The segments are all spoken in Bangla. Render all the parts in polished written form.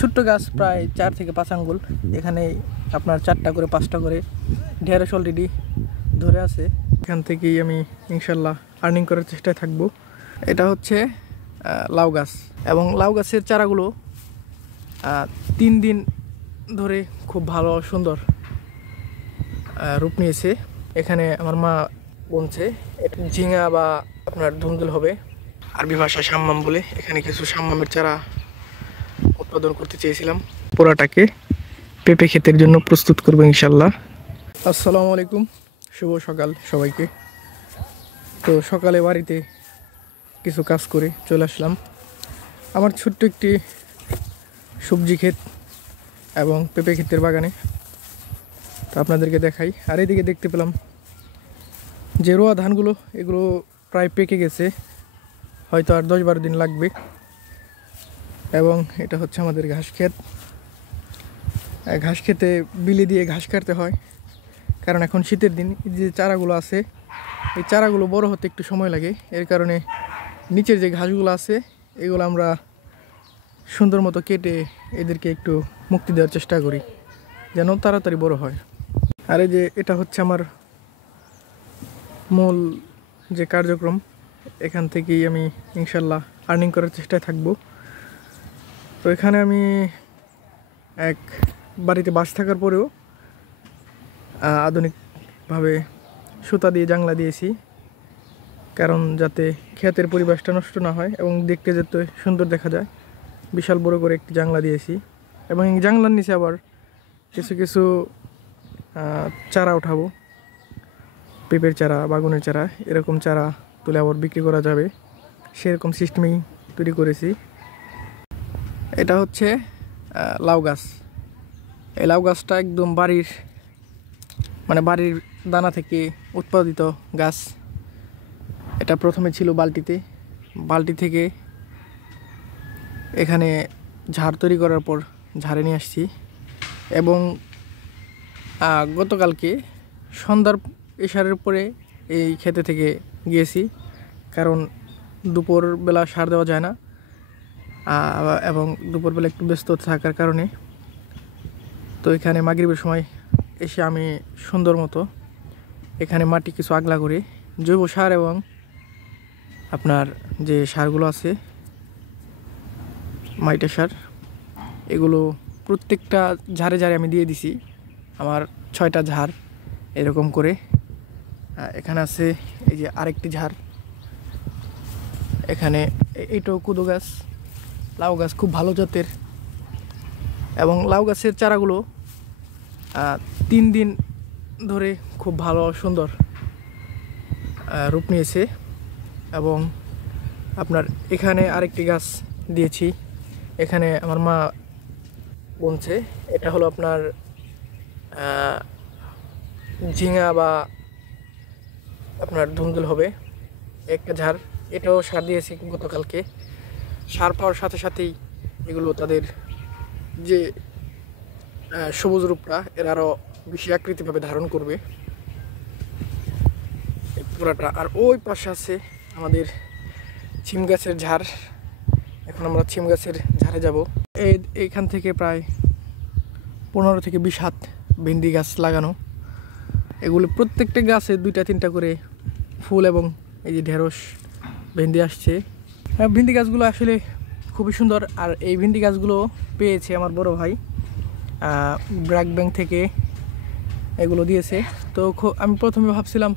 ছোট্ট গাছ প্রায় 4 থেকে 5 আঙ্গুল। এখানে আপনার 4টা করে 5টা করে ঢেঁড়স অলরেডি ধরে আছে। এখান থেকেই আমি ইনশাল্লাহ আর্নিং করার চেষ্টায় থাকব। এটা হচ্ছে লাউ গাছ, এবং লাউ গাছের চারাগুলো 3 দিন ধরে খুব ভালো সুন্দর রূপ নিয়েছে। এখানে আমার মা বলছে এটা ঝিঙা বা আপনার ধুন্দুল হবে, আরবি ভাষায় সাম্মাম বলে। এখানে কিছু সাম্মামের চারা উৎপাদন করতে চেয়েছিলাম। পোড়াটাকে পেঁপে ক্ষেতের জন্য প্রস্তুত করবো ইনশাল্লাহ। আসসালামু আলাইকুম, শুভ সকাল সবাইকে। তো সকালে বাড়িতে কিছু কাজ করে চলে আসলাম আমার ছোট্ট একটি সবজি ক্ষেত এবং পেঁপে ক্ষেতের বাগানে। তো আপনাদেরকে দেখাই। আর এদিকে দেখতে পেলাম যে রোয়া ধানগুলো, এগুলো প্রায় পেকে গেছে, হয়তো আর 10-12 দিন লাগবে। এবং এটা হচ্ছে আমাদের ঘাস ক্ষেত। ঘাস খেতে বিলি দিয়ে ঘাস কাটতে হয়, কারণ এখন শীতের দিন। যে চারাগুলো আছে এই চারাগুলো বড় হতে একটু সময় লাগে, এর কারণে নিচের যে ঘাসগুলো আছে এগুলো আমরা সুন্দর মতো কেটে এদেরকে একটু মুক্তি দেওয়ার চেষ্টা করি, যেন তাড়াতাড়ি বড় হয়। আর এই যে এটা হচ্ছে আমার মূল যে কার্যক্রম, এখান থেকেই আমি ইনশাল্লাহ আর্নিং করার চেষ্টায় থাকব। তো এখানে আমি এক বাড়িতে বাস থাকার পরেও আধুনিকভাবে সুতা দিয়ে জানলা দিয়েছি, কারণ যাতে ক্ষেতের পরিবেশটা নষ্ট না হয় এবং দেখতে যেতে সুন্দর দেখা যায়। বিশাল বড় করে একটি জানলা দিয়েছি, এবং এই জানলার নিচে আবার কিছু কিছু চারা উঠাবো, পেঁপের চারা, বাগুনের চারা, এরকম চারা তুলে আবার বিক্রি করা যাবে, সেরকম সিস্টেমেই তৈরি করেছি। এটা হচ্ছে লাউ গাছ। এই লাউ গাছটা একদম বাড়ির দানা থেকে উৎপাদিত গাছ। এটা প্রথমে ছিল বালতি থেকে এখানে ঝাড় তৈরি করার পর ঝাড়ে নিয়ে আসছি। এবং গতকালকে সন্ধ্যার এশারের পরে এই ক্ষেতে থেকে গিয়েছি, কারণ দুপুরবেলা সার দেওয়া যায় না, এবং দুপুরবেলা একটু ব্যস্ত থাকার কারণে। তো এখানে মাগরিবের সময় এসে আমি সুন্দর মতো এখানে মাটি কিছু আগলা করে জৈব সার এবং আপনার যে সারগুলো আছে মাইটা সার, এগুলো প্রত্যেকটা ঝাড়ে ঝাড়ে আমি দিয়ে দিছি। আমার 6টা ঝাড় এরকম করে। এখানে আছে এই যে আরেকটি ঝাড়। এখানে এইটাও কুদো গাছ, লাউ গাছ খুব ভালো জাতের। এবং লাউ গাছের চারাগুলো 3 দিন ধরে খুব ভালো সুন্দর রূপ নিয়েছে। এবং আপনার এখানে আরেকটি গাছ দিয়েছি। এখানে আমার মা বলছে এটা হলো আপনার ঝিঙা বা আপনার ধুন্দুল হবে, একটা ঝাড়। এটাও সার দিয়েছি গতকালকে। সার পাওয়ার সাথে সাথেই এগুলো তাদের যে সবুজ রূপটা এর আরও বেশি আকৃতিভাবে ধারণ করবে পুরাটা। আর ওই পাশে আছে আমাদের ছিম গাছের ঝাড়। এখন আমরা ছিম গাছের ঝাড়ে যাব। এইখান থেকে প্রায় 15 থেকে 20 হাত ভেন্ডি গাছ লাগানো। এগুলো প্রত্যেকটা গাছে 2-3টা করে ফুল, এবং এই যে ঢেঁড়স ভেন্ডি আসছে। ভেন্ডি গাছগুলো আসলে খুবই সুন্দর। আর এই ভেন্ডি গাছগুলো পেয়েছে আমার বড় ভাই, ব্র্যাক ব্যাংক থেকে এগুলো দিয়েছে। তো আমি প্রথমে ভাবছিলাম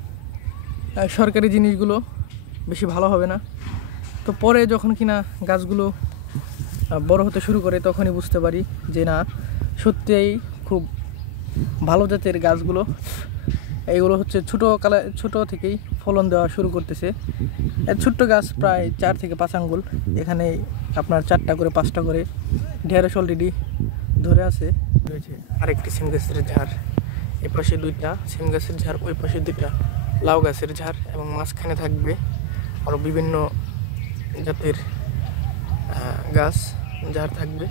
সরকারি জিনিসগুলো বেশি ভালো হবে না। তো পরে যখন কিনা গাছগুলো বড় হতে শুরু করে তখনই বুঝতে পারি যে না, সত্যিই খুব ভালো জাতের গাছগুলো। এইগুলো হচ্ছে ছোট থেকেই ফলন দেওয়া শুরু করতেছে। ছোট্ট গাছ প্রায় 4 থেকে 5 আঙ্গুল। এখানে আপনার 4টা করে 5টা করে ঢেঁড়স অলরেডি ধরে আছে। আরেকটি সিম গাছের ঝাড়, এই পাশে 2টা সিম গাছের ঝাড়, ওই পাশে 2টা লাউ গাছের ঝাড়, এবং মাঝখানে থাকবে আরও বিভিন্ন জাতের গাছ ঝাড় থাকবে।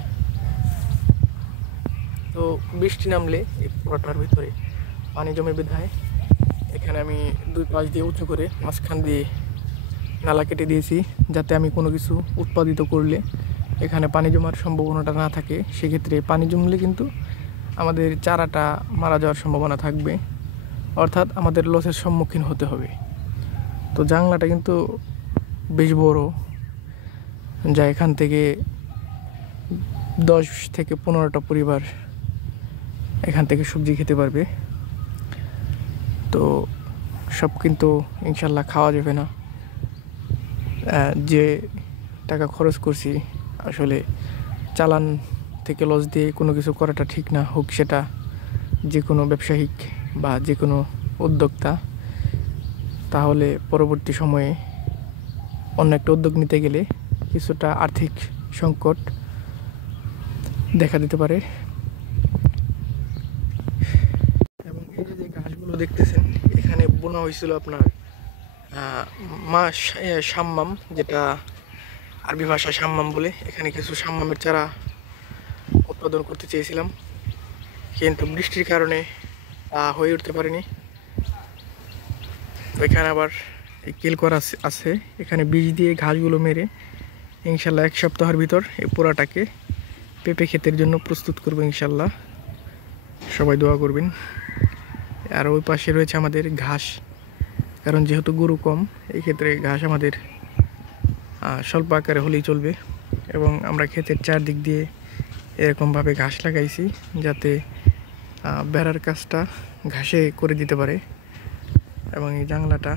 তো বৃষ্টি নামলে এই পুরোটার ভিতরে পানি জমে বিধায় এখানে আমি 2 পাশ দিয়ে উঁচু করে মাঝখান দিয়ে নালা কেটে দিয়েছি, যাতে আমি কোনো কিছু উৎপাদিত করলে এখানে পানি জমার সম্ভাবনাটা না থাকে, সেক্ষেত্রে পানি জমলে কিন্তু আমাদের চারাটা মারা যাওয়ার সম্ভাবনা থাকবে, অর্থাৎ আমাদের লসের সম্মুখীন হতে হবে। তো জাংলাটা কিন্তু বেশ বড়, যা এখান থেকে 10 থেকে 15টা পরিবার এখান থেকে সবজি খেতে পারবে। তো সব কিন্তু ইনশাল্লাহ খাওয়া যাবে না। যে টাকা খরচ করছি, আসলে চালান থেকে লস দিয়ে কোনো কিছু করাটা ঠিক না, হোক সেটা যে কোনো ব্যবসায়িক বা যে কোনো উদ্যোক্তা। তাহলে পরবর্তী সময়ে অন্য একটা উদ্যোগ নিতে গেলে কিছুটা আর্থিক সংকট দেখা দিতে পারে। এবং এই যে ঘাসগুলো দেখতেছেন, এখানে বোনা হয়েছিল আপনার সাম্মাম, যেটা আরবি ভাষা সাম্মাম বলে। এখানে কিছু সাম্মামের চারা উৎপাদন করতে চেয়েছিলাম, কিন্তু বৃষ্টির কারণে হয়ে উঠতে পারেনি। এখানে আবার কেল করা আছে, এখানে বীজ দিয়ে ঘাসগুলো মেরে ইনশাল্লাহ 1 সপ্তাহের ভিতর এই পোড়াটাকে পেঁপে ক্ষেতের জন্য প্রস্তুত করবো ইনশাল্লাহ। সবাই দোয়া করবেন। আর ওই পাশে রয়েছে আমাদের ঘাস, কারণ যেহেতু গরু কম, এই ক্ষেত্রে ঘাস আমাদের স্বল্প আকারে হলেই চলবে। এবং আমরা ক্ষেতের চারদিক দিয়ে এরকমভাবে ঘাস লাগাইছি, যাতে বেড়ার কাজটা ঘাসে করে দিতে পারে। এবং এই জাংলাটা